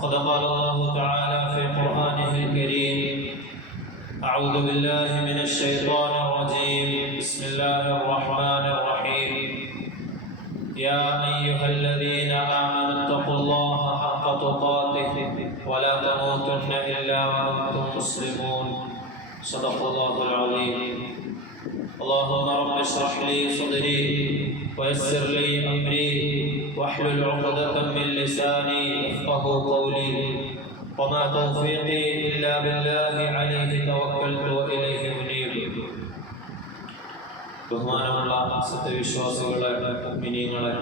فقد قال الله تعالى في قرآنه الكريم أعوذ بالله من الشيطان الرجيم. بسم الله الرحمن الرحيم. يا أيها الذين آمنوا اتقوا الله حق تقاته ولا تموتن إلا وأنتم مسلمون. صدق الله العظيم. اللهم رب اشرح لي صدري ويسر لي أمري. واحلل عقدة من لساني يفقه قولي وما توفيقي الا بالله عليه توكلت واليه منيب ബഹുമാനമുള്ള സത്യവിശ്വാസികളെ മിനിങ്ങളെ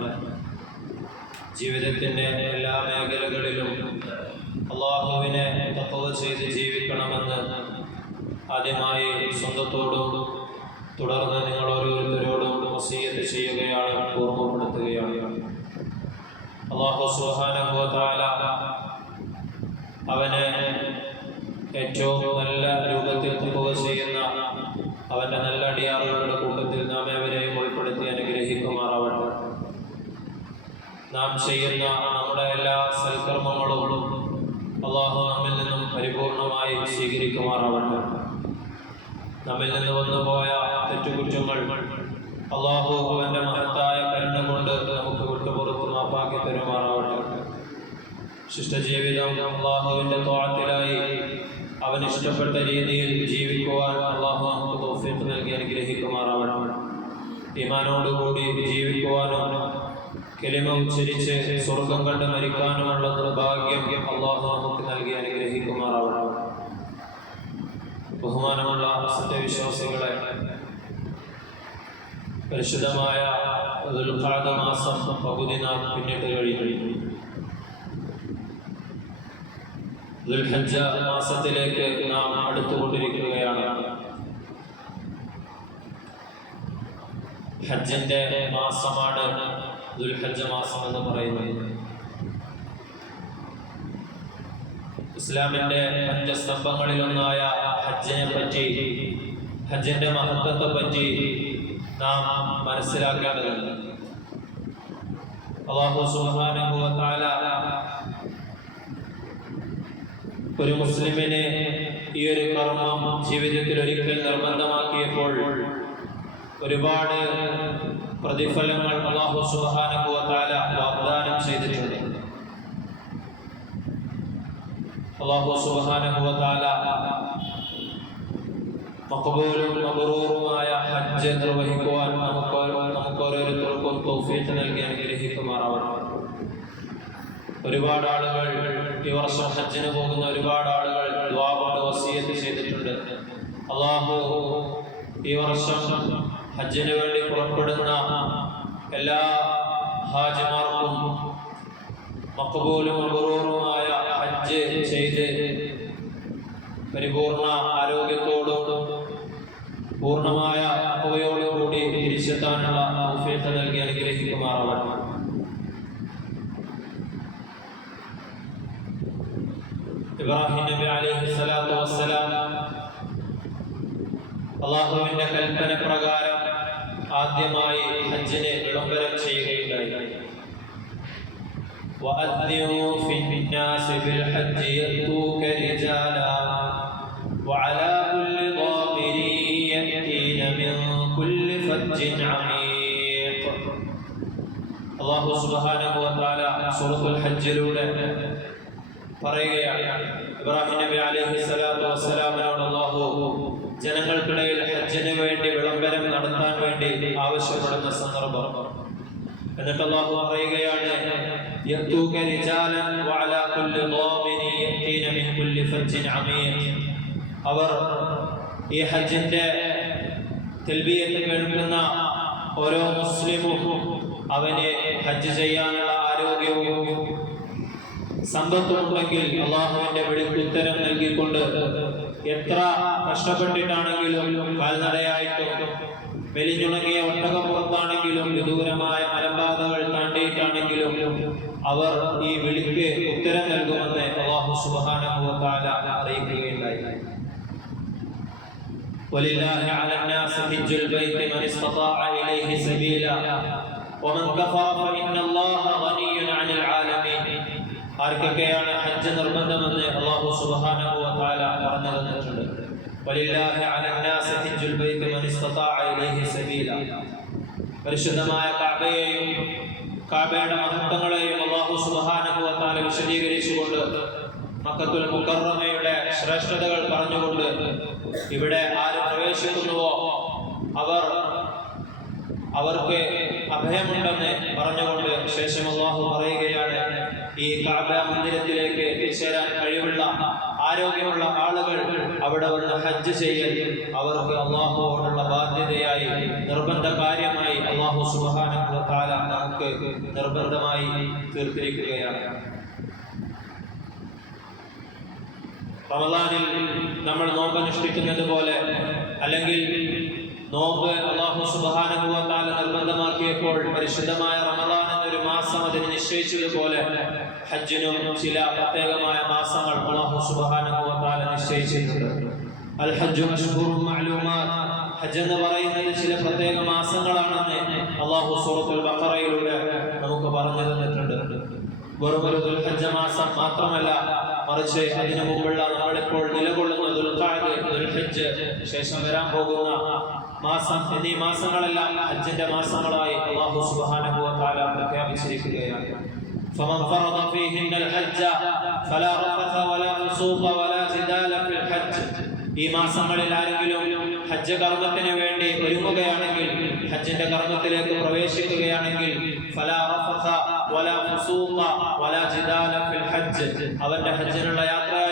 ജീവിതത്തിൻ്റെ എല്ലാ മേഖലകളിലും അള്ളാഹുവിനെ തത്വ ചെയ്ത് ജീവിക്കണമെന്ന് ആദ്യമായി സ്വന്തത്തോടും തുടർന്ന് നിങ്ങൾ ഓരോരുത്തരോടും വസീയത്ത് ചെയ്യുകയാണ് ഓർമ്മപ്പെടുത്തുകയാണ് അള്ളാഹു സുഹാനുഭവത്താല അവന് ഏറ്റവും നല്ല രൂപത്തിൽ തപ്പുക ചെയ്യുന്ന അവന്റെ നല്ല അടിയാറുകളുടെ കൂട്ടത്തിൽ നാം ഏവരെയും ഉൾപ്പെടുത്തി അനുഗ്രഹിക്കുമാറാവട്ടെ. നാം ചെയ്യുന്ന നമ്മുടെ എല്ലാ സൽക്കർമ്മങ്ങളും അള്ളാഹു നമ്മിൽ നിന്നും പരിപൂർണമായി സ്വീകരിക്കുമാറാവട്ടെ. നമ്മിൽ നിന്ന് വന്നുപോയ തെറ്റുകുറ്റങ്ങൾ അള്ളാഹു അവന്റെ മഹത്തായ കരുണ കൊണ്ട് നമുക്ക് വിട്ടുപുറത്ത് മാപ്പാക്കി തരുമാറാവട്ടെ ശിഷ്ടജീവിതം അള്ളാഹുവിന്റെ തോളത്തിലായി അവൻ ഇഷ്ടപ്പെട്ട രീതിയിൽ ജീവിക്കുവാൻ അള്ളാഹു നമുക്ക് തോഫിക്ക് നൽകി അനുഗ്രഹിക്കുമാറാവണം ഈമാനോടുകൂടി ജീവിക്കുവാനും കെലിമ ഉച്ചരിച്ച് സ്വർഗം കണ്ട് മരിക്കാനുമുള്ള നിർഭാഗ്യം അള്ളാഹു നമുക്ക് നൽകി അനുഗ്രഹിക്കുമാറാവണം ബഹുമാനമുള്ള സത്യവിശ്വാസികളെ പരിശുദ്ധമായ മാസം പകുതി നാം പിന്നിട്ട് കഴിഞ്ഞു. ദുൽഹജ്ജ മാസത്തിലേക്ക് നാം അടുത്തുകൊണ്ടിരിക്കുകയാണ്. ഹജ്ജിന്റെ മാസമാണ് ദുൽഹജ്ജ മാസം എന്ന് പറയുന്നത്. ഇസ്ലാമിന്റെ പഞ്ചസ്തംഭങ്ങളിലൊന്നായ ഹജ്ജിനെ പറ്റി ഹജ്ജിന്റെ മഹത്വത്തെ പറ്റി നാം മനസ്സിലാക്കേണ്ടതുണ്ട്. അള്ളാഹു തആല ഒരു മുസ്ലിമിനെ ഈ ഒരു കർമ്മം ജീവിതത്തിൽ ഒരിക്കൽ നിർബന്ധമാക്കിയപ്പോൾ ഒരുപാട് പ്രതിഫലങ്ങൾ അള്ളാഹു തആല വാഗ്ദാനം ചെയ്തിട്ടുണ്ട്. അള്ളാഹു തആല മഖബൂലും മബ്റൂറുമായ ഹജ്ജ് നിർവഹിക്കുവാൻ നമുക്ക് നമുക്ക് ഓരോരുത്തർക്കും തൗഫീഖ് നൽകി അനുഗ്രഹിക്കുമാറാവണം ഒരുപാട് ആളുകൾ ഈ വർഷം ഹജ്ജിന് പോകുന്ന ഒരുപാട് ആളുകൾ ദുആ കൊണ്ട് വസിയത്ത് ചെയ്തിട്ടുണ്ട്. അള്ളാഹു ഈ വർഷം ഹജ്ജിന് വേണ്ടി പുറപ്പെടുന്ന എല്ലാ ഹാജിമാർക്കും മക്കബൂലും ഗുറൂറുമായ ഹജ്ജ് ചെയ്ത് പരിപൂർണ ആരോഗ്യത്തോടും പൂർണമായ അപ്പവയോടുകൂടി തിരിച്ചെത്താനുള്ള നൽകി അനുഗ്രഹിക്കുമാറാവട്ടെ. ഇബ്രാഹിം നബി അലൈഹി സ്വലാത്തു വസ്സലാം അള്ളാഹുവിന്റെ കൽപ്പന പ്രകാരം ആദ്യമായി ഹജ്ജിനെ വിളംബരം ചെയ്യുകയുണ്ടായി وأذنوا في الناس بالحج يأتوك رجالا وعلى كل ضامر يأتين من كل فج عميق الله سبحانه وتعالى سورة الحج الأولى പറയുകയാണ്. ഇബ്രാഹിം നബി അലൈഹി സ്വലാത്തു വസ്സലാമിനോട് അള്ളാഹു ജനങ്ങൾക്കിടയിൽ ഹജ്ജിന് വേണ്ടി വിളംബരം നടത്താൻ വേണ്ടി ആവശ്യപ്പെടുന്ന സന്ദർഭം. എന്നിട്ട് അള്ളാഹു പറയുകയാണ് അവർ ഈ ഹജ്ജിന്റെ തെൽബിയത്തിൽ കേൾക്കുന്ന ഓരോ മുസ്ലിമും അവനെ ഹജ്ജ് ചെയ്യാനുള്ള ആരോഗ്യവും സമ്പത്തുമുണ്ടെങ്കിൽ അള്ളാഹുവിന്റെ വിളിക്ക് ഉത്തരം നൽകിക്കൊണ്ട് എത്ര കഷ്ടപ്പെട്ടിട്ടാണെങ്കിലും കാൽനടയായിട്ടും മെലിഞ്ഞുണങ്ങിയ ഒട്ടകപ്പുറത്താണെങ്കിലും വിദൂരമായ മലമ്പാതകൾ താണ്ടിയിട്ടാണെങ്കിലും അവർ ഈ വിളിക്ക് ഉത്തരം നൽകുമെന്ന് അള്ളാഹു സുബാനുഭവത്താല അറിയിക്കുകയുണ്ടായി ولله على الناس حج البيت من استطاع إليه سبيلا ومن كفر فإن الله غني عن العالمين ആർക്കൊക്കെയാണ് ഹജ്ജ് നിർബന്ധമെന്ന് അള്ളാഹു വ തആല പറഞ്ഞു തന്നിട്ടുണ്ട്. പരിശുദ്ധമായ കഅബയെയും കഅബയുടെ മഹത്വങ്ങളെയും അള്ളാഹു സുബ്ഹാനഹു വ തആല വിശദീകരിച്ചുകൊണ്ട് മക്കത്തുൽ മുക്കറമയുടെ ശ്രേഷ്ഠതകൾ പറഞ്ഞുകൊണ്ട് ഇവിടെ ആര് പ്രവേശിക്കുന്നുവോ അവർ അവർക്ക് അഭയമുണ്ടെന്ന് പറഞ്ഞുകൊണ്ട് ശേഷം അള്ളാഹു പറയുകയാണ് ഈ കാബ മന്ദിരത്തിലേക്ക് എത്തിച്ചേരാൻ കഴിവുള്ള ആരോഗ്യമുള്ള ആളുകൾ അവിടെ വന്ന് ഹജ്ജ് ചെയ്യൽ. അവർക്ക് അള്ളാഹുവോടുള്ള ബാധ്യതയായി നിർബന്ധ കാര്യമായി അള്ളാഹു സുബാനുള്ള താല നമുക്ക് നിർബന്ധമായി തീർത്തിരിക്കുകയാണ്. റമദാനിൽ നമ്മൾ നോമ്പ് അനുഷ്ഠിക്കുന്നത് പോലെ അല്ലെങ്കിൽ നോമ്പ് അള്ളാഹു സുബാനുഭവത്താൽ നിർബന്ധമാക്കിയപ്പോൾ പരിശുദ്ധമായ റമദാൻ എന്നൊരു മാസം അതിന് നിശ്ചയിച്ചതുപോലെ ഹജ്ജിനും ചില പ്രത്യേകമായ മാസങ്ങൾ അള്ളാഹു സുബാനുഭവത്താൽ നിശ്ചയിച്ചിട്ടുണ്ട്. അൽ ഹജ്ജു അഷ്ഹുറും മഅലൂമാത്ത് ഹജ്ജ് എന്ന് പറയുന്നത് ചില പ്രത്യേക മാസങ്ങളാണെന്ന് അള്ളാഹു സൂറത്തുൽ ബഖറയിലൂടെ നമുക്ക് പറഞ്ഞു തന്നിട്ടുണ്ട്. വെറും ഒരു ദുൽഹജ്ജ മാസം മാത്രമല്ല മറിച്ച് അതിനു മുമ്പുള്ള നമ്മളിപ്പോൾ നിലകൊള്ളുന്ന ദുൽഖഅദ്, ദുൽഹജ്ജ് ശേഷം വരാൻ പോകുന്ന മാസം എന്നീ മാസങ്ങളെല്ലാം ഹജ്ജിന്റെ മാസങ്ങളായി അള്ളാഹു സുബ്ഹാനഹു വ തആല പ്രഖ്യാപിച്ചിരിക്കുകയാണ്. فمن فرض فيهن الحج فلا رفث ولا فسوق ولا جدال في الحج ഈ മാസങ്ങളിൽ ആരെങ്കിലും ഹജ്ജ് കർമ്മത്തിന് വേണ്ടി ഒരുങ്ങുകയാണെങ്കിൽ ഹജ്ജിന്റെ കർമ്മത്തിലേക്ക് പ്രവേശിക്കുകയാണെങ്കിൽ ഫലാ റഫഥ വലാ ഫുസൂഖ വലാ ജിദാല ഫിൽ ഹജ്ജ് അവന്റെ ഹജ്ജിനുള്ള യാത്രയായിക്കൊള്ളട്ടെ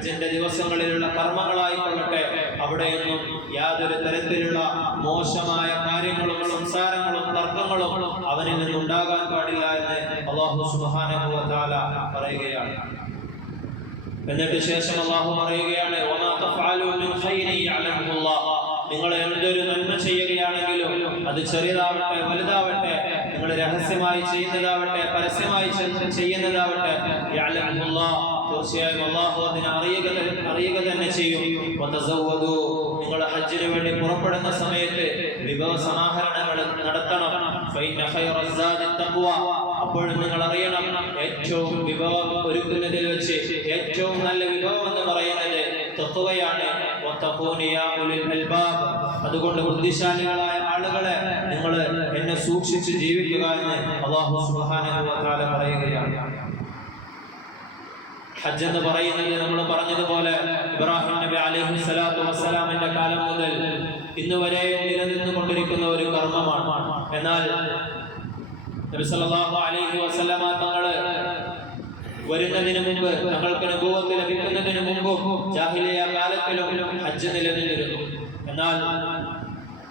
ഹജ്ജിന്റെ ദിവസങ്ങളിലുള്ള കർമ്മങ്ങളായിക്കൊള്ളട്ടെ അവിടെയൊന്നും യാതൊരു തരത്തിലുള്ള മോശമായ കാര്യങ്ങളും സംസാരങ്ങളും തർക്കങ്ങളും അവനിൽ നിന്നുണ്ടാകാൻ പാടില്ല എന്ന് അള്ളാഹു തആല പറയുകയാണ്. എന്നിട്ട് ശേഷം അള്ളാഹു പറയുകയാണ് "വമാ തഫ്അലൂ ഖൈരി യഅലമുഹു നിങ്ങൾ എന്തൊരു നന്മ ചെയ്യുകയാണെങ്കിലും അത് ചെറിയതാവട്ടെ വലുതാവട്ടെ നിങ്ങൾ രഹസ്യമായി ചെയ്യുന്നതാവട്ടെ പരസ്യമായി ചെയ്യുന്നതാവട്ടെ. തീർച്ചയായും അള്ളാഹു അതിനെ അറിയുക അറിയുക തന്നെ ചെയ്യും. നിങ്ങൾ ഹജ്ജിന് വേണ്ടി പുറപ്പെടുന്ന സമയത്ത് വിഭവ സമാഹരണങ്ങൾ നടത്തണം അപ്പോഴും നിങ്ങൾ അറിയണം ഏറ്റവും വിഭവം ഒരുക്കുന്നതിൽ വെച്ച് ഏറ്റവും നല്ല വിഭവം എന്ന് പറയുന്നത് തത്വയാണ് അതുകൊണ്ട് ബുദ്ധിശാലികളായ ആളുകളെ നിങ്ങൾ എന്നെ സൂക്ഷിച്ച് ജീവിക്കുക എന്ന് അള്ളാഹു തആല പറയുകയാണ്. ഹജ്ജ് എന്ന് പറയുന്നത് നമ്മൾ പറഞ്ഞതുപോലെ ഇബ്രാഹിം നബി അലൈഹി സ്വലാത്തു വസ്സലാമിന്റെ കാലം മുതൽ ഇന്ന് വരെ നിലനിന്നു കൊണ്ടിരിക്കുന്ന ഒരു കർമ്മമാണ്. എന്നാൽ നബി സല്ലല്ലാഹു അലൈഹി വസല്ലമ തങ്ങൾ വരുന്നതിന് മുമ്പ് തങ്ങൾക്ക് അനുഭവത്തിൽ ലഭിക്കുന്നതിന് മുമ്പും ജാഹിലിയ കാലത്തിലും ഹജ്ജ് നിലനിന്നിരുന്നു. എന്നാൽ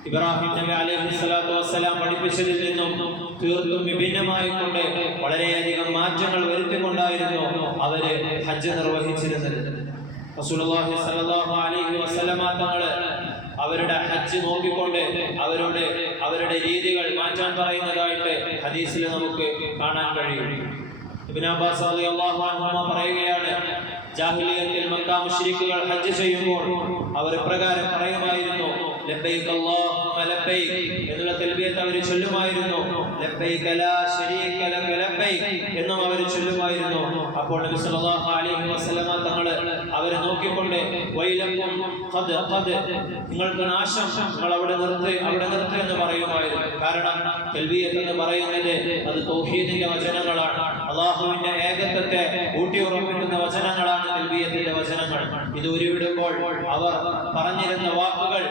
ഇബ്രാഹിം നബി അലൈഹി സ്വലാത്തു വസ്സലാം പഠിപ്പിച്ചതിൽ നിന്നും തീർത്തും വിഭിന്നമായിക്കൊണ്ട് വളരെയധികം മാറ്റങ്ങൾ വരുത്തിക്കൊണ്ടായിരുന്നു അവർ ഹജ്ജ് നിർവഹിച്ചിരുന്നത്. റസൂലുള്ളാഹി സ്വല്ലല്ലാഹു അലൈഹി വസല്ലമ തങ്ങൾ അവരുടെ ഹജ്ജ് നോക്കിക്കൊണ്ട് അവരോട് അവരുടെ രീതികൾ മാറ്റാൻ പറയുന്നതായിട്ട് ഹദീസിൽ നമുക്ക് കാണാൻ കഴിയും. ഇബ്നു അബ്ബാസ് റളിയല്ലാഹു അൻഹു പറയുകയാണ് ജാഹിലിയത്തിൽ മക്ക മുശ്രിക്കുകൾ ഹജ്ജ് ചെയ്യുമ്പോൾ അവർ പ്രകാരം പറയുമായിരുന്നു ലബ്ബൈക എന്നുള്ള തൽബിയത്ത് എന്നും അവർ ചൊല്ലുമായിരുന്നു. അപ്പോൾ നബി സല്ലല്ലാഹു അലൈഹി അവരെ നോക്കിക്കൊണ്ട് ഖദ് ഖദ് നിങ്ങൾക്ക് നാശം നിങ്ങൾ അവിടെ നിർത്ത് അവിടെ നിർത്ത് എന്ന് പറയുമായിരുന്നു. കാരണം തൽബിയത്ത് എന്ന് പറയുന്നത് അത് തൗഹീദിന്റെ വചനങ്ങളാണ്. അള്ളാഹുവിന്റെ ഏകത്വത്തെ ഊട്ടിയുറപ്പിക്കുന്ന വചനങ്ങളാണ് തൽബിയത്തിന്റെ വചനങ്ങൾ. ഇത് ഉരുവിടുമ്പോൾ അവർ പറഞ്ഞിരുന്ന വാക്കുകൾ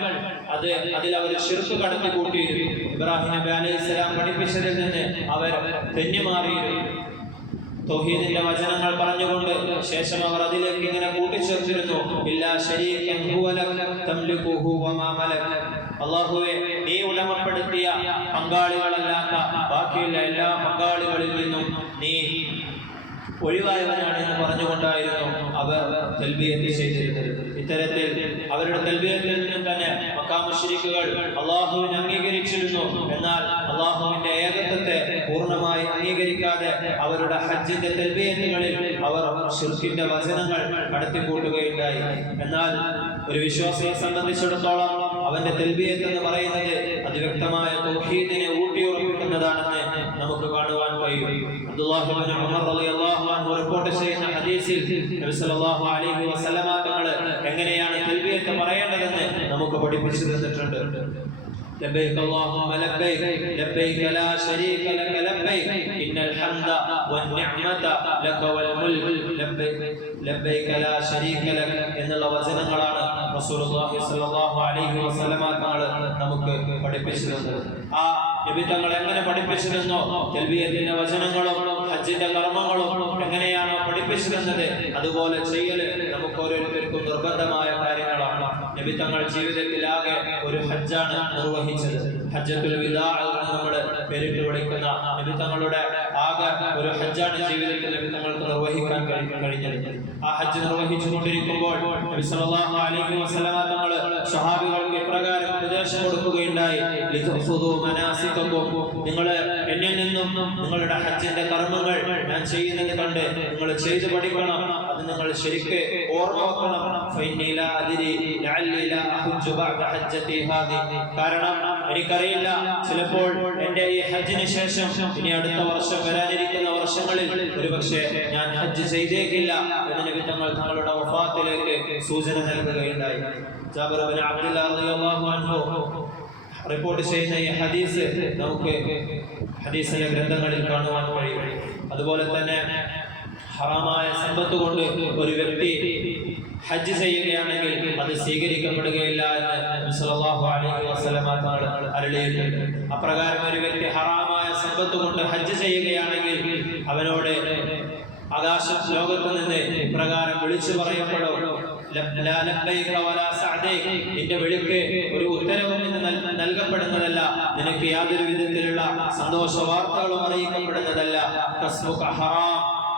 അത് അതിൽ അവർ ശിർക്ക് കടത്തി കൂട്ടിയിരുന്നു. ഇബ്രാഹിം നബി അലൈഹി സ്വലാം പഠിപ്പിച്ചതിൽ നിന്ന് അവർ തെന്നിമാറിയിരുന്നു തൗഹീദിന്റെ വചനങ്ങൾ പറഞ്ഞുകൊണ്ട് ശേഷം അവർ അതിലേക്ക് ഇങ്ങനെ കൂട്ടിച്ചേർത്തിരുന്നു. ഇല്ലാ ശരീകൻ ഹുവ ലക വമാ മലക. അല്ലാഹുവേ നീ ഉടമപ്പെടുത്തിയ പങ്കാളികളല്ലാത്ത ബാക്കിയുള്ള എല്ലാ പങ്കാളികളിൽ നിന്നും നീ ഒഴിവായവനാണ് എന്ന് പറഞ്ഞുകൊണ്ടായിരുന്നു അവർ തെൽബിയത്ത് ചെയ്തിരുന്നത്. ഇത്തരത്തിൽ അവരുടെ തെൽബിയത്തിൽ നിന്നും തന്നെ മക്കാമുഷരിക്കുകൾ അള്ളാഹുവിനെ അംഗീകരിച്ചിരുന്നു. എന്നാൽ അള്ളാഹുവിന്റെ ഏകത്വത്തെ പൂർണമായി അംഗീകരിക്കാതെ അവരുടെ ഹജ്ജിന്റെ തെൽബിയത്തുകളിൽ അവർ ഷിർക്കിന്റെ വചനങ്ങൾ കടത്തിക്കൂട്ടുകയുണ്ടായി. എന്നാൽ ഒരു വിശ്വാസിയെ സംബന്ധിച്ചിടത്തോളം അവന്റെ തെൽബിയത്ത് എന്ന് പറയുന്നത് അതിവ്യക്തമായ തൗഹീദിനെ ഊട്ടിയുറപ്പിക്കുന്നതാണെന്ന് നമുക്ക് കാണുവാൻ കഴിയും അബ്ദുല്ലാഹി ഇബ്നു ഉമർ റളിയല്ലാഹു അൻഹു റിപ്പോർട്ട് ചെയ്യുന്ന ഹദീസിൽ നബി സല്ലല്ലാഹു അലൈഹി വസല്ലമ തങ്ങൾ എങ്ങനെയാണ് തെൽബിയത്ത് പറയേണ്ടതെന്ന് നമുക്ക് പഠിപ്പിച്ചു തന്നിട്ടുണ്ട് لبيك اللهم لبيك لبيك لا شريك لك لبيك إن الحمد والنعمة لك والملك لبيك لبيك لا شريك لك എന്നുള്ള വചനങ്ങളാണ് റസൂലുള്ളാഹി സ്വല്ലല്ലാഹു അലൈഹി വസല്ലമ തങ്ങൾ നമുക്ക് പഠിപ്പിച്ചു തന്നത് ആ നബി തങ്ങൾ എങ്ങനെ പഠിപ്പിച്ചിരുന്നോ? തെൽബിയത്തിന്റെ വചനങ്ങളും ഹജ്ജിന്റെ കർമ്മങ്ങളും എങ്ങനെയാണോ പഠിപ്പിച്ചിരുന്നത്? അതുപോലെ ചെയ്യൽ നമുക്ക് ഓരോരുത്തർക്കും നിർബന്ധമായ കാര്യങ്ങളാണ്. നബി തങ്ങൾ ജീവിതത്തിലാകെ ഒരു ഹജ്ജാണ് നിർവഹിച്ചത്. ഹജ്ജത്തുൽ വിദാ എന്ന് നമ്മൾ പേരിട്ട് വിളിക്കുന്ന നബി തങ്ങളുടെ ഒരു ഹജ്ജാണ് ജീവിതത്തിൽ നബി തങ്ങൾക്ക് നിർവഹിക്കാൻ കഴിഞ്ഞത്. ആ ഹജ്ജ് നിർവഹിച്ചു കൊണ്ടിരിക്കുമ്പോൾ നബി സല്ലല്ലാഹു അലൈഹി വസല്ലം തങ്ങൾ സഹാബികൾക്ക് ഇപ്രകാരം ഉപദേശം കൊടുക്കുകയുണ്ടായി. നിങ്ങൾ എന്നിൽ നിന്നും നിങ്ങളുടെ ഹജ്ജിന്റെ കർമ്മങ്ങൾ ഞാൻ ചെയ്യുന്നത് കണ്ട് നിങ്ങൾ ചെയ്ത് പഠിക്കണം. അത് നിങ്ങൾ ശരിക്ക് ഓർമ്മ കാരണം എനിക്കറിയില്ല ചിലപ്പോൾ എന്റെ ഈ ഹജ്ജിന് ശേഷം ഇനി അടുത്ത വർഷം വരാനിരിക്കുന്ന വർഷങ്ങളിൽ ഒരുപക്ഷെ ഞാൻ ഹജ്ജ് ചെയ്തേക്കില്ല എന്ന് നബി തങ്ങൾ തങ്ങളുടെ വഫാത്തിലേക്ക് സൂചന നൽകുകയുണ്ടായി. ജാബിർ ബിൻ അബ്ദുല്ലാ റളിയല്ലാഹു അൻഹു റിപ്പോർട്ട് ചെയ്യുന്ന ഈ ഹദീസ് നമുക്ക് ഹദീസിലെ ഗ്രന്ഥങ്ങളിൽ കാണുവാൻ കഴിയും. അതുപോലെ തന്നെ ഹറാമായ സമ്പത്ത് കൊണ്ട് ഒരു വ്യക്തി ഹജ്ജ് ചെയ്യുകയാണെങ്കിൽ അത് സ്വീകരിക്കപ്പെടുകയില്ല എന്ന് സല്ലല്ലാഹു അലൈഹി തങ്ങൾ അരുളിയിട്ടുണ്ട്. അപ്രകാരം ഒരു വ്യക്തി ഹറാമായ സമ്പത്ത് കൊണ്ട് ഹജ്ജ് ചെയ്യുകയാണെങ്കിൽ അവനോട് ആകാശ ലോകത്ത് നിന്ന് ഇപ്രകാരം വിളിച്ചു പറയപ്പെടും. നിന്റെ വിളിക്ക് ഒരു ഉത്തരവും നൽകപ്പെടുന്നതല്ല. നിനക്ക് യാതൊരു വിധത്തിലുള്ള സന്തോഷ വാർത്തകളും അറിയിക്കപ്പെടുന്നതല്ല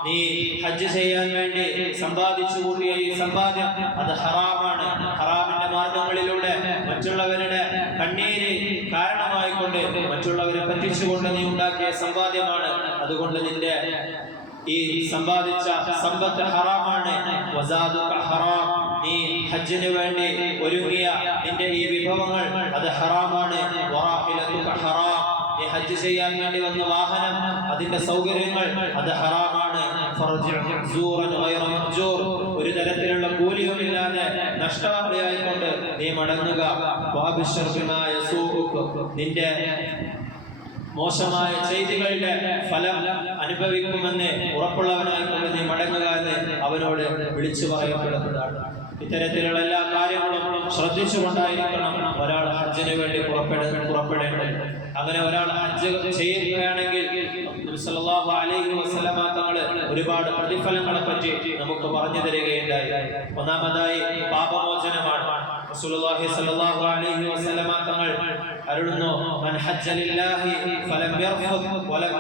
നീ ഹജ്ജ് ചെയ്യാൻ വേണ്ടി സമ്പാദിച്ചു കൂട്ടിയ ഈ സമ്പാദ്യം അത് ഹറാമാണ്. ഹറാമിന്റെ മാർഗങ്ങളിലൂടെ മറ്റുള്ളവരുടെ കണ്ണീര് കാരണമായിക്കൊണ്ട് മറ്റുള്ളവരെ പറ്റിച്ചുകൊണ്ട് നീ ഉണ്ടാക്കിയ സമ്പാദ്യമാണ്. അതുകൊണ്ട് നിന്റെ ഈ സമ്പാദിച്ച സമ്പത്ത് ഹറാമാണ്. ഹറാം. നീ ഹജ്ജിന് വേണ്ടി ഒരുങ്ങിയ നിന്റെ ഈ വിഭവങ്ങൾ അത് ഹറാമാണ്. നീ ഹജ്ജ് ചെയ്യാൻ വേണ്ടി വന്ന വാഹനം അതിന്റെ സൗകര്യങ്ങൾ അത് ഹറാമാണ്. ഒരു തരത്തിലുള്ള കൂലിയുമില്ലാതെ നഷ്ടവാളിയായിക്കൊണ്ട് നീ മടങ്ങുക. നിന്റെ മോശമായ ചെയ്തികളുടെ ഫലം അനുഭവിക്കുമെന്ന് ഉറപ്പുള്ളവനായിക്കൊണ്ട് നീ മടങ്ങുക എന്ന് അവനോട് വിളിച്ചു പറയപ്പെടുന്നതാണ്. ഇത്തരത്തിലുള്ള എല്ലാ കാര്യങ്ങളും ശ്രദ്ധിച്ചുകൊണ്ടായിരിക്കണം ഒരാൾ ഹജ്ജിന് വേണ്ടി പുറപ്പെട പുറപ്പെടേണ്ടത്. അങ്ങനെ ഒരാൾ ഹജ്ജ് ചെയ്യുകയാണെങ്കിൽ അലൈഹി ഒരുപാട് പ്രതിഫലങ്ങളെ പറ്റി നമുക്ക് പറഞ്ഞു തരികയുണ്ടായി. ഒന്നാമതായി പാപമോചനമാണ്. റസൂലുള്ളാഹി അലൈഹി തങ്ങൾ അരുളുന്നു മൻ ഹജ്ജ ലില്ലാഹി ഫലം വലം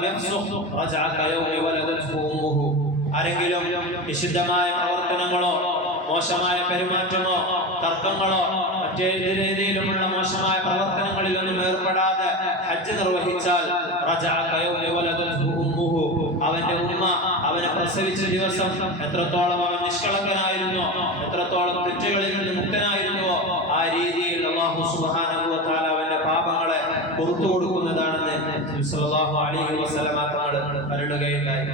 ആരെങ്കിലും നിഷിദ്ധമായ പ്രവർത്തനങ്ങളോ മോശമായ പെരുമാറ്റമോ തർക്കങ്ങളോ മറ്റേത് രീതിയിലുമുള്ള മോശമായ പ്രവർത്തനങ്ങളിൽ ഒന്നും ഏർപ്പെടാതെ ഹജ്ജ് നിർവഹിച്ചാൽ അവന്റെ ഉമ്മ അവനെ പ്രസവിച്ച ദിവസം എത്രത്തോളം അവൻ നിഷ്കളങ്കനായിരുന്നു എത്രത്തോളം തെറ്റുകളിൽ നിന്ന് മുക്തനായിരുന്നുവോ ആ രീതിയിൽ അള്ളാഹു വ അവന്റെ പാപങ്ങളെ പുറത്തു കൊടുക്കുന്നതാണെന്ന് അലി വസല്ലമ തങ്ങൾ പറയുകയുണ്ടായി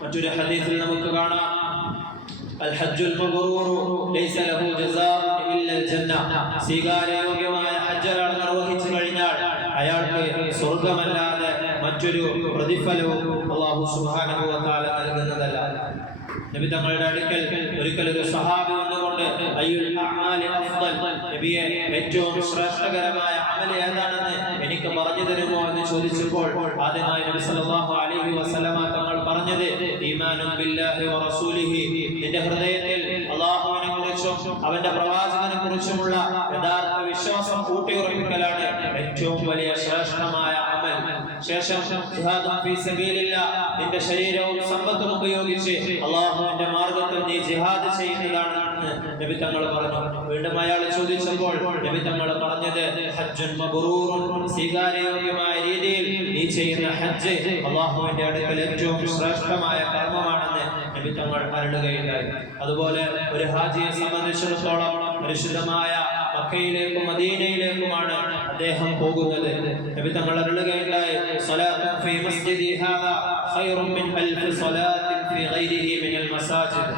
മറ്റൊരു ഹദീസിൽ നമുക്ക് കാണാം. الحج المبرور ليس له جزاء إلا الجنة സ്വീകാര്യോഗ്യമായ ഹജ്ജ് ഒരാൾ നിർവഹിച്ചു കഴിഞ്ഞാൽ അയാൾക്ക് സ്വർഗമല്ലാതെ മറ്റൊരു പ്രതിഫലവും അള്ളാഹു സുബ്ഹാനഹു വ തആല നൽകുന്നതല്ല നബി തങ്ങളുടെ അടുക്കൽ ഒരിക്കൽ ഒരു സഹാബി വന്നുകൊണ്ട് അയ്യുൽ അഅ്മാലി അഫ്ദൽ നബിയെ ഏറ്റവും ശ്രേഷ്ഠകരമായ അമൽ ഏതാണെന്ന് എനിക്ക് പറഞ്ഞു തരുമോ എന്ന് ചോദിച്ചപ്പോൾ ആദ്യമായി നബി സല്ലല്ലാഹു അലൈഹി വസല്ലമ തങ്ങൾ പറഞ്ഞത് നിന്റെ ഹൃദയത്തിൽ അള്ളാഹുവിനെ കുറിച്ചും അവന്റെ പ്രവാചകനെ കുറിച്ചുമുള്ള യഥാർത്ഥ വിശ്വാസം കൂട്ടിയുറപ്പിക്കലാണ് ഏറ്റവും വലിയ ശ്രേഷ്ഠമായ അമൽ. ശേഷം നിന്റെ ശരീരവും സമ്പത്തും ഉപയോഗിച്ച് അള്ളാഹുവിന്റെ മാർഗത്തിൽ നീ ജിഹാദ് ചെയ്യുന്നതാണ് നബി തങ്ങൾ പറഞ്ഞു. വീണ്ടും അയാൾ ചോദിച്ചപ്പോൾ നബി തങ്ങൾ പറഞ്ഞത് ഹജ്ജുൻ മബ്റൂറുൻ സ്വീകാര്യയോഗ്യമായ രീതിയിൽ നീ ചെയ്യുന്ന ഹജ്ജ് അള്ളാഹുവിന്റെ അടുക്കൽ ഏറ്റവും ശ്രേഷ്ഠമായ കർമ്മമാണെന്ന് നബി തങ്ങൾ അരുളുകയുണ്ടായി. അതുപോലെ ഒരു ഹാജിയെ സംബന്ധിച്ചിടത്തോളം പരിശുദ്ധമായ മക്കയിലേക്കും മദീനയിലേക്കുമാണ് അദ്ദേഹം പോകുന്നത്. നബി തങ്ങൾ അരുളുകയുണ്ടായി ഫീ മസ്ജിദി ഹാദാ ഖൈറും മിൻ അൽഫ് സ്വലാത്തിൻ ഫീ ഗൈരിഹി മിനൽ മസാജിദ്.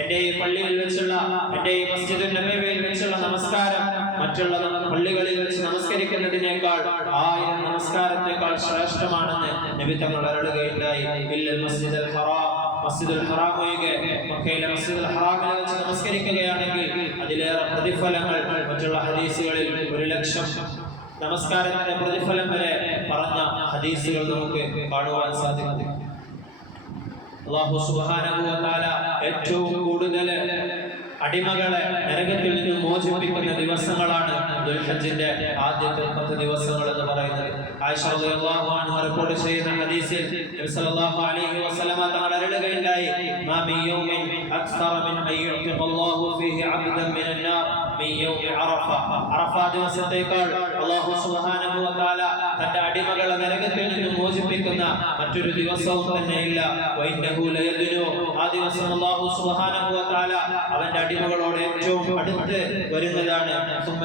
എന്റെ ഈ പള്ളിയിൽ വെച്ചുള്ള എന്റെ ഈ മസ്ജിദിന്റെ മേവയിൽ വെച്ചുള്ള നമസ്കാരം മറ്റുള്ള പള്ളികളിൽ വെച്ച് നമസ്കരിക്കുന്നതിനേക്കാൾ ആയിരം നമസ്കാരത്തെക്കാൾ ശ്രേഷ്ഠമാണെന്ന് നബി തങ്ങൾ അരുളുകയുണ്ടായി. ഇല്ലൽ മസ്ജിദുൽ ഹറാം. മസ്ജിദുൽ ഹറാം ഒഴികെ മസ്ജിദുൽ ഹറാമിൽ വെച്ച് നമസ്കരിക്കുകയാണെങ്കിൽ അതിലേറെ പ്രതിഫലങ്ങൾ മറ്റുള്ള ഹദീസുകളിൽ ഒരു ലക്ഷം നമസ്കാരത്തിന്റെ പ്രതിഫലം വരെ പറഞ്ഞ ഹദീസുകൾ നമുക്ക് കാണുവാൻ സാധിക്കും. അള്ളാഹു സുബ്ഹാനഹു വ ഏറ്റവും കൂടുതൽ അടിമകളെ നരകത്തിൽ നിന്ന് മോചിപ്പിക്കുന്ന ദിവസങ്ങളാണ് ദുൽഹജിന്റെ ആദ്യത്തെ പത്ത് ദിവസങ്ങൾ എന്ന് പറയുന്നത്. ആയിഷ റളിയല്ലാഹു അൻഹ റിപ്പോർട്ട് ചെയ്യുന്ന ഹദീസിൽ നബി സല്ലല്ലാഹു അലൈഹി വസല്ലമ തങ്ങൾ അരുളുകയുണ്ടായി മാ മിൻ യൗമിൻ അക്സറ മിൻ അയ്യുഖിബല്ലാഹു ഫീഹി അബ്ദൻ മിനൻ നാർ. മിൻ യൗമി അറഫ. അറഫ ദിവസത്തേക്കാൾ അല്ലാഹു സുബ്ഹാനഹു വ തആല തന്റെ അടിമകളെ നരകത്തിൽ നിന്ന് മോചിപ്പിക്കുന്ന മറ്റൊരു ദിവസവും തന്നെയില്ല. വൈനഹു ലയദിനു. ആ ദിവസം അല്ലാഹു സുബ്ഹാനഹു വ തആല അവന്റെ അടിമകളോട് ഏറ്റവും അടുത്ത് വരുന്നതാണ്. സുമ്മ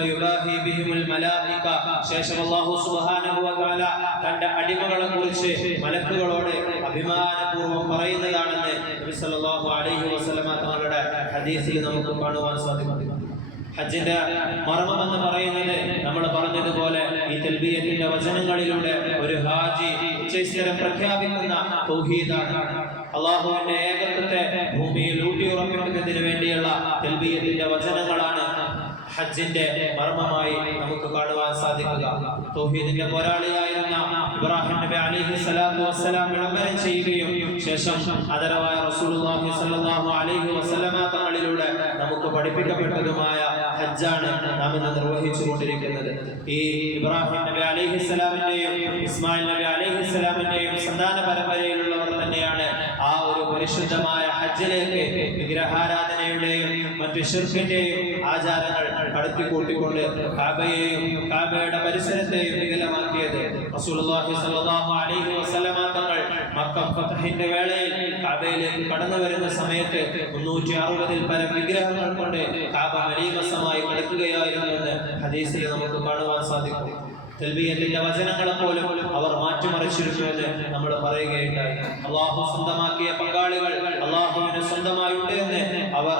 ബിഹിമുൽ മലായിക. ശേഷം അല്ലാഹു സുബ്ഹാനഹു വ തആല തന്റെ അടിമകളെ കുറിച്ച് മലക്കുകളോട് അഭിമാനപൂർവം പറയുന്നതാണെന്ന് നബി സല്ലല്ലാഹു അലൈഹി വസല്ലമ തങ്ങളുടെ ഹദീസിൽ നമുക്ക് കാണുവാൻ സാധിക്കും. ഹജ്ജിന്റെ മർമ്മം എന്ന് പറയുന്നത് നമ്മൾ പറഞ്ഞതുപോലെ ഈ തെൽബിയത്തിന്റെ വചനങ്ങളിലൂടെ ഒരു ഹാജി ഉച്ചൈസ്വരം പ്രഖ്യാപിക്കുന്ന തൗഹീദാണ്. അള്ളാഹുവിന്റെ ഏകത്വത്തെ ഭൂമിയിൽ ഊട്ടിയുറക്കുന്നതിന് വേണ്ടിയുള്ള തെൽബിയത്തിന്റെ വചനങ്ങളാണ് ഹജ്ജിന്റെ മർമ്മമായി നമുക്ക് കാണുവാൻ സാധിക്കുക. തൗഹീദിന്റെ പോരാളിയായിരുന്ന ഇബ്രാഹിം നബി അലൈഹി സ്വലാത്തു വസ്സലാം വിളംബരം ചെയ്യുകയും ശേഷം അതരവായ റസൂലുള്ളാഹി സ്വല്ലല്ലാഹു അലൈഹി വസല്ലമ തങ്ങളിലൂടെ നമുക്ക് പഠിപ്പിക്കപ്പെട്ടതുമായ ഹജ്ജാണ് നാം ഇന്ന് നിർവഹിച്ചു കൊണ്ടിരിക്കുന്നത് ഈ ഇബ്രാഹിം നബി അലൈഹി സ്വലാമിന്റെയും ഇസ്മായിൽ നബി അലൈഹി സ്വലാമിന്റെയും സന്താന പരമ്പരയിലുള്ളവർ തന്നെയാണ് ആ ഒരു പരിശുദ്ധമായ ഹജ്ജിലേക്ക് വിഗ്രഹാരാധനയുടെയും മറ്റു ഷിർക്കിന്റെയും ആചാരങ്ങൾ കടത്തിക്കൂട്ടിക്കൊണ്ട് കാബയെയും കാബയുടെ പരിസരത്തെയും വികലമാക്കിയത് റസൂലുള്ളാഹി സ്വല്ലല്ലാഹു അലൈഹി തങ്ങൾ. മക്ക വേളയിൽ കാബയിലേക്ക് കടന്നു വരുന്ന സമയത്ത് മുന്നൂറ്റി അറുപതിൽ പരം വിഗ്രഹങ്ങൾ കൊണ്ട് കാബ മലീമസമായി കിടക്കുകയായിരുന്നു എന്ന് ഹദീസിൽ നമുക്ക് കാണുവാൻ സാധിക്കും. തെൽബിയത്തിന്റെ വചനങ്ങളെ പോലും അവർ മാറ്റിമറിച്ചിരുന്നു എന്ന് നമ്മൾ പറയുകയുണ്ടായി. അള്ളാഹു സ്വന്തമാക്കിയ പങ്കാളികൾ അള്ളാഹുവിന് സ്വന്തമായുണ്ട് എന്ന് അവർ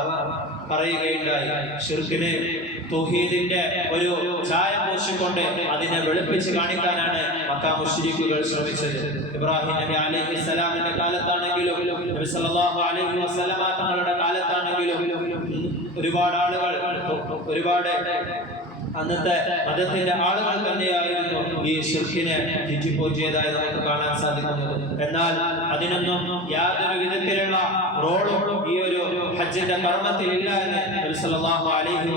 പറയുകയുണ്ടായി. ഷിർഖിനെ തൗഹീദിന്റെ ഒരു ചായ പൂശിക്കൊണ്ട് അതിനെ വെളുപ്പിച്ച് കാണിക്കാനാണ് മക്കാ മുശ്രിക്കുകൾ ശ്രമിച്ചത്. ഇബ്രാഹിം നബി അലൈഹി സ്വലാമിന്റെ കാലത്താണെങ്കിലും നബി സല്ലല്ലാഹു അലൈഹി വസല്ലമ തങ്ങളുടെ കാലത്താണെങ്കിലും ഒരുപാട് ആളുകൾ ഒരുപാട് അന്നത്തെ മതത്തിന്റെ ആളുകൾ തന്നെയായിരുന്നു ഈ ഷിർഖിനെ ചുറ്റിപ്പോറ്റിയതായി നമുക്ക് കാണാൻ സാധിക്കുന്നത്. എന്നാൽ അതിനൊന്നും യാതൊരു വിധത്തിലുള്ള റോളും ഹജ്ജിന്റെ കർമ്മത്തിൽ ഇല്ല എന്ന് അലൈഹി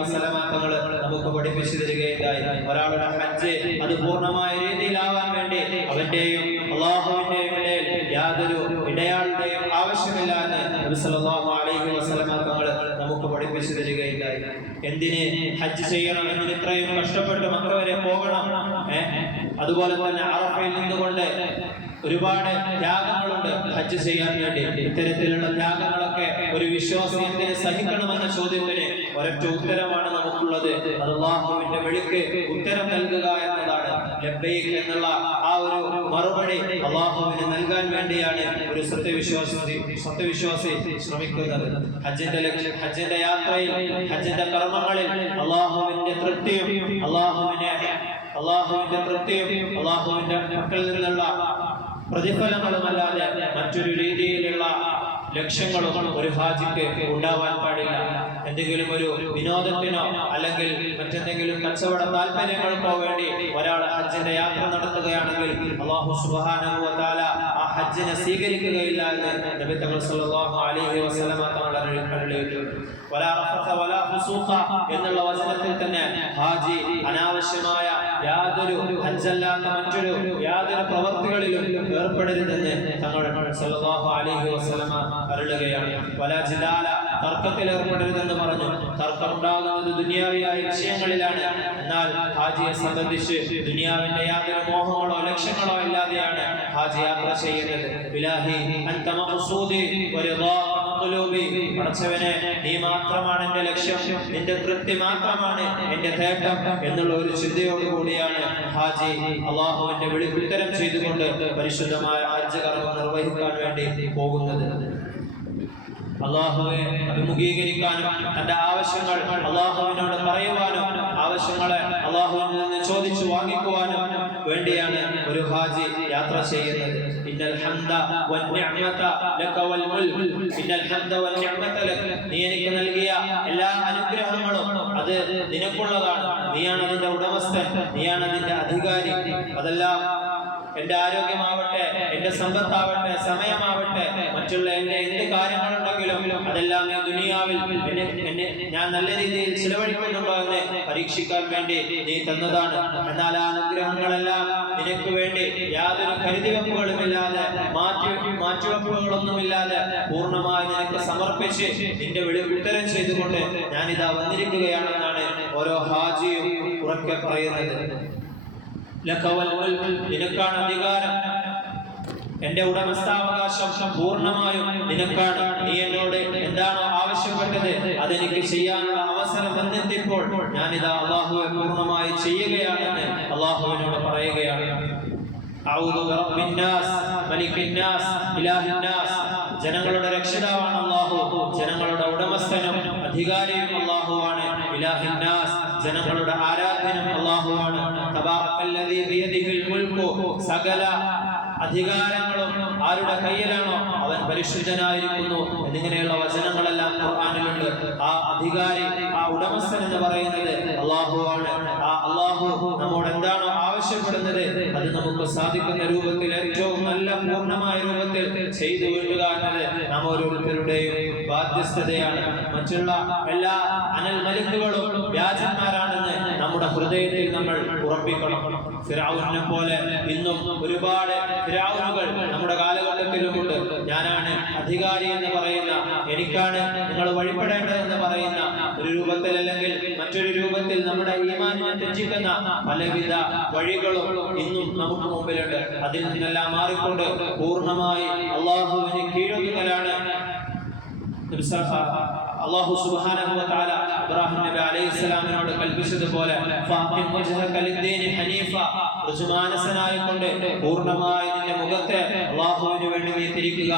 തങ്ങൾ നമുക്ക് പഠിപ്പിച്ചു തരികയുണ്ടായി. ഒരാളുടെ ഹജ്ജ് അത് പൂർണമായ രീതിയിലാവാൻ വേണ്ടി അവന്റെയും അള്ളാഹുവിന്റെയും ഇടയിൽ യാതൊരു ഇടയാളുടെയും ആവശ്യമില്ല എന്ന് അലൈഹി തങ്ങൾ നമുക്ക് പഠിപ്പിച്ചു തരികയുണ്ടായി. എന്തിന് ഹജ്ജ് ചെയ്യണം എന്തിന് ഇത്രയും കഷ്ടപ്പെട്ട് മക്ക വരെ പോകണം? അതുപോലെ തന്നെ അറഫയിൽ നിന്നുകൊണ്ട് ഒരുപാട് ത്യാഗങ്ങളുണ്ട് ഹജ്ജ് ചെയ്യാൻ വേണ്ടി. ഇത്തരത്തിലുള്ള ത്യാഗങ്ങളൊക്കെ ഒരു വിശ്വാസി എന്തിനെ സഹിക്കണമെന്ന ചോദ്യത്തിന് ഒരൊറ്റ ഉത്തരമാണ് നമുക്കുള്ളത്. അള്ളാഹുവിന്റെ വെളിക്ക് ഉത്തരം നൽകുക എന്നതാണ്. എന്നുള്ള ആ ഒരു മറുപടി അള്ളാഹുവിന് നൽകാൻ വേണ്ടിയാണ് ഒരു സത്യവിശ്വാസി സത്യവിശ്വാസി ശ്രമിക്കുന്നത്. ഹജ്ജിന്റെ ഹജ്ജിന്റെ യാത്രയിൽ ഹജ്ജിന്റെ കർമ്മങ്ങളിൽ അള്ളാഹുവിന്റെ തൃപ്തിയും അള്ളാഹുവിനെ അള്ളാഹുവിന്റെ തൃപ്തിയും അള്ളാഹുവിന്റെ മക്കളിൽ നിന്നുള്ള പ്രതിഫലങ്ങളുമല്ലാതെ മറ്റൊരു രീതിയിലുള്ള ലക്ഷ്യങ്ങളും ഒരു ഹാജിക്ക് ഉണ്ടാവാൻ പാടില്ല. എന്തെങ്കിലും ഒരു വിനോദത്തിനോ അല്ലെങ്കിൽ മറ്റെന്തെങ്കിലും കച്ചവട താല്പര്യങ്ങൾക്കോ വേണ്ടി ഒരാൾ ഹജ്ജിന്റെ യാത്ര നടത്തുകയാണെങ്കിൽ അള്ളാഹു തആല ആ ഹജ്ജിനെ സ്വീകരിക്കുകയില്ല എന്ന് നബി തങ്ങൾ അലൈഹി തങ്ങൾ വലാ വലാ എന്നുള്ള വചനത്തിൽ തന്നെ ഹാജി അനാവശ്യമായ യാതൊരു അഞ്ചല്ലാത്ത മറ്റൊരു യാതൊരു പ്രവർത്തികളിലും ഏർപ്പെടരുതെന്ന് തങ്ങൾ സല്ലല്ലാഹു അലൈഹി വസല്ലമ അരുളുകയാണ്. പല ജിദാല തർക്കത്തിൽ ഏർപ്പെടരുതെന്ന് പറഞ്ഞു. തർക്കം ഉണ്ടാകുന്നത് ദുനിയാവിയായ വിഷയങ്ങളിലാണ്. എന്നാൽ ഹാജിയെ സംബന്ധിച്ച് ദുനിയാവിന്റെ യാതൊരു മോഹങ്ങളോ ലക്ഷ്യങ്ങളോ ഇല്ലാതെയാണ് ഹാജി യാത്ര ചെയ്യുന്നത്. വരിദാ മഖ്ലൂബി പടച്ചവനെ നീ മാത്രമാണ് എന്റെ ലക്ഷ്യം നിന്റെ തൃപ്തി മാത്രമാണ് എന്റെ തേട്ടം എന്നുള്ള ഒരു ചിന്തയോട് കൂടിയാണ് ഹാജി അള്ളാഹുവിന്റെ വിളി ഉത്തരം ചെയ്തുകൊണ്ട് പരിശുദ്ധമായ ഹജ്ജ് കർമ്മം നിർവഹിക്കാൻ വേണ്ടി പോകുന്നത്. അള്ളാഹുവെ അഭിമുഖീകരിക്കാനും തന്റെ ആവശ്യങ്ങൾ അള്ളാഹുവിനോട് പറയുവാനും ആവശ്യങ്ങളെ അള്ളാഹുവിൽ നിന്ന് ചോദിച്ചു വാങ്ങിക്കുവാനും വേണ്ടിയാണ് ഒരു ഹാജി യാത്ര ചെയ്യുന്നത്. നീ എനിക്ക് നൽകിയ എല്ലാ അനുഗ്രഹങ്ങളും അത് നിനക്കുള്ളതാണ്. നീയാണ് അതിന്റെ ഉടമസ്ഥൻ. നീയാണ് അതിന്റെ അധികാരി. അതെല്ലാം എന്റെ ആരോഗ്യമാവട്ടെ എന്റെ സമ്പത്താവട്ടെ സമയമാവട്ടെ മറ്റുള്ള എന്റെ എന്ത് കാര്യങ്ങളുണ്ടെങ്കിലും അതെല്ലാം ഞാൻ ദുനിയാവിൽ എന്നെ ഞാൻ നല്ല രീതിയിൽ ചിലവഴിക്കുന്നുണ്ടോ എന്ന് പരീക്ഷിക്കാൻ വേണ്ടി നീ തന്നതാണ്. എന്നാൽ ആ അനുഗ്രഹങ്ങളെല്ലാം നിനക്ക് വേണ്ടി യാതൊരു കരുതിവെപ്പുകളുമില്ലാതെ മാറ്റി മാറ്റിവെപ്പുകളൊന്നുമില്ലാതെ പൂർണമായി നിനക്ക് സമർപ്പിച്ച് നിന്റെ വിളി ഉത്തരം ചെയ്തുകൊണ്ട് ഞാനിതാ വന്നിരിക്കുകയാണെന്നാണ് ഓരോ ഹാജിയും ഉറക്കെ പറയുന്നത്. നിനക്കാണ് അധികാരം. എന്റെ ഉടമസ്ഥാവകാശം പൂർണമായും നിനക്കാണ്. നീ എന്നോട് എന്താണോ ആവശ്യപ്പെട്ടത് അതെനിക്ക് ചെയ്യാനുള്ള അവസരം വന്നെത്തിയപ്പോൾ ഞാനിതാ അള്ളാഹുവെ പൂർണമായി ചെയ്യുകയാണെന്ന് അള്ളാഹുവിനോട് പറയുകയാണ്. ജനങ്ങളുടെ രക്ഷിതാവാണ് അള്ളാഹു. ജനങ്ങളുടെ ഉടമസ്ഥനും അധികാരിയും അള്ളാഹുവാണ്. ഇലാഹിന്നാസ് ജനങ്ങളുടെ ആരാധനം അള്ളാഹുവാണ്. സകല അധികാരങ്ങളും ആരുടെ കയ്യിലാണോ അവൻ പരിശുദ്ധനായിരിക്കുന്നു എന്നിങ്ങനെയുള്ള വചനങ്ങളെല്ലാം ഖുർആനിലുണ്ട്. ആ അധികാരി ആ ഉടമസ്ഥൻ എന്ന് പറയുന്നത് അള്ളാഹു ആണ് ആ അള്ളാഹു നമ്മോട് എന്താണോ അത് നമുക്ക് സാധിക്കുന്ന രൂപത്തിൽ ഏറ്റവും നല്ല പൂർണമായ രൂപത്തിൽ ചെയ്തു വീട്ടുക എന്നത് നാം ഓരോരുത്തരുടെയും ബാധ്യസ്ഥതയാണ്. മറ്റുള്ള എല്ലാ അനൽ മരുന്നുകളും വ്യാജന്മാരാണെന്ന് നമ്മുടെ ഹൃദയത്തിൽ നമ്മൾ ഉറപ്പിക്കണം. ഫിറഔനെ പോലെ ഇന്നും ഒരുപാട് ഫിറഔനുകൾ നമ്മുടെ കാലഘട്ടത്തിലുമുണ്ട്. ഞാനാണ് അധികാരി എന്ന് പറയുന്ന എനിക്കാണ് നിങ്ങൾ വഴിപ്പെടേണ്ടതെന്ന് പറയുന്ന ഒരു രൂപത്തിൽ അല്ലെങ്കിൽ മറ്റൊരു രൂപത്തിൽ നമ്മുടെ ഈമാനിനെ തെറ്റിക്കുന്ന പലവിധ വഴികളും ഇന്നും നമുക്ക് മുമ്പിലുണ്ട്. അതിൽ നിന്നെല്ലാം മാറിക്കൊണ്ട് പൂർണമായി അള്ളാഹുവിന് കീഴൊതുങ്ങലാണ്. അള്ളാഹു സുബാനഹു താല ഇബ്രാഹിം നബി അലൈഹി സ്വലാമിനോട് കൽപ്പിച്ചതുപോലെ കൊണ്ട് പൂർണമായി നിന്റെ മുഖത്തെ അള്ളാഹുവിന് വേണ്ടി നീ തിരിക്കുക.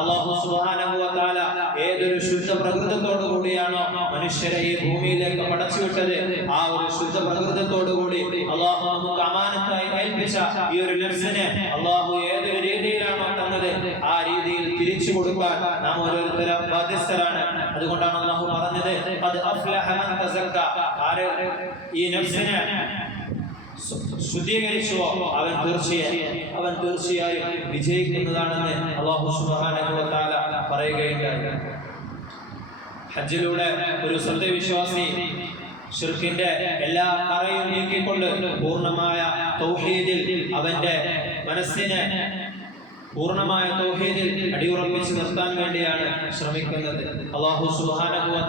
അള്ളാഹു സുബാനഹു താല ഏതൊരു ശുദ്ധ പ്രകൃതത്തോടു കൂടിയാണോ മനുഷ്യരെ ഈ ഭൂമിയിലേക്ക് പടച്ചുവിട്ടത്? ആ ഒരു ശുദ്ധ പ്രകൃതത്തോടു കൂടി അള്ളാഹു നമുക്ക് അമാനത്തായി ഏൽപ്പിച്ച ഈ ഒരു നഫ്സിനെ അള്ളാഹു ഏതൊരു രീതിയിലാണോ ആ രീതിയിൽ തിരിച്ചു കൊടുക്കാൻ നാം ഓരോരുത്തരും ബാധ്യസ്ഥരാണ്. അതുകൊണ്ടാണ് അള്ളാഹു പറഞ്ഞത് അത് ആര് ഈ നഫ്സിനെ ശുദ്ധീകരിച്ചുവോ? അവൻ തീർച്ചയായും അവൻ തീർച്ചയായും വിജയിക്കുന്നതാണെന്ന് അള്ളാഹു തആല പറയുകയുണ്ടായി. ഹജ്ജിലൂടെ ഒരു സത്യവിശ്വാസി ഷിർക്കിന്റെ എല്ലാ കറയും നീക്കിക്കൊണ്ട് പൂർണമായ തൗഹീദിൽ അവന്റെ മനസ്സിനെ പൂർണമായ തൗഹീദിൽ അടിയുറപ്പിച്ച് നിർത്താൻ വേണ്ടിയാണ് ശ്രമിക്കുന്നത്. അള്ളാഹു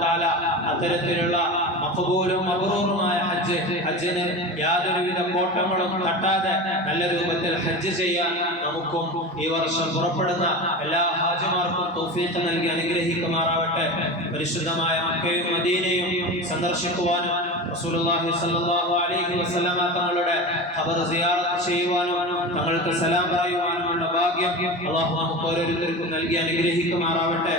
തആല അത്തരത്തിലുള്ള മഖബൂലും മബ്റൂറുമായ ഹജ്ജ് ഹജ്ജിന് യാതൊരുവിധ കോട്ടങ്ങളും തട്ടാതെ നല്ല രൂപത്തിൽ ഹജ്ജ് ചെയ്യാൻ നമുക്കും ഈ വർഷം പുറപ്പെടുന്ന എല്ലാ ഹാജിമാർക്കും തൗഫീഖ് നൽകി അനുഗ്രഹിക്കുമാറാവട്ടെ. പരിശുദ്ധമായ മക്കയും മദീനയും സന്ദർശിക്കുവാനും റസൂലുള്ളാഹി സ്വല്ലല്ലാഹു അലൈഹി വസല്ലമ തങ്ങളുടെ ഖബർ സിയാറത്ത് ചെയ്യുവാനും തങ്ങൾക്ക് സലാം പറയുവാനുമുള്ള ഭാഗ്യം അള്ളാഹു നമുക്ക് ഓരോരുത്തർക്കും നൽകി അനുഗ്രഹിക്കുമാറാവട്ടെ.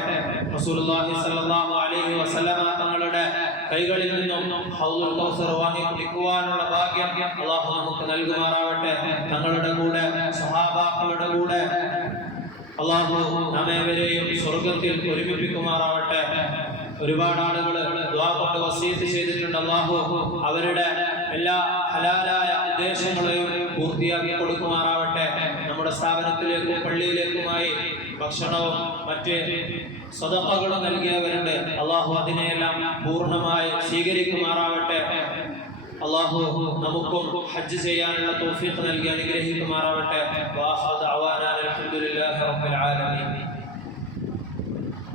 റസൂലുള്ളാഹി സ്വല്ലല്ലാഹു അലൈഹി വസല്ലമ തങ്ങളുടെ കൈകളിൽ നിന്നും ഹൗദുൽ കൗസർ വാങ്ങി കുടിക്കുവാനുള്ള ഭാഗ്യം അള്ളാഹു നമുക്ക് നൽകുമാറാവട്ടെ. തങ്ങളുടെ കൂടെ സഹാബാക്കളുടെ കൂടെ അള്ളാഹു നമ്മേവരെയും സ്വർഗത്തിൽ ഒരുമിപ്പിക്കുമാറാവട്ടെ. ഒരുപാട് ആളുകൾ കൊണ്ട് വസീത്ത് ചെയ്തിട്ടുണ്ട്. അള്ളാഹു അവരുടെ എല്ലാ ഹലാലായ ഉദ്ദേശങ്ങളെയും പൂർത്തിയാക്കി കൊടുക്കുമാറാവട്ടെ. നമ്മുടെ സ്ഥാപനത്തിലേക്കും പള്ളിയിലേക്കുമായി ഭക്ഷണവും മറ്റ് സ്വതപ്പകളും നൽകിയവരുണ്ട്. അള്ളാഹു അതിനെയെല്ലാം പൂർണമായി സ്വീകരിക്കുമാറാവട്ടെ. അള്ളാഹു നമുക്കും ഹജ്ജ് ചെയ്യാനുള്ള തൗഫീഖ് നൽകി അനുഗ്രഹിക്കുമാറാവട്ടെ. അൽഹംദുലില്ലാഹി റബ്ബിൽ ആലമീൻ.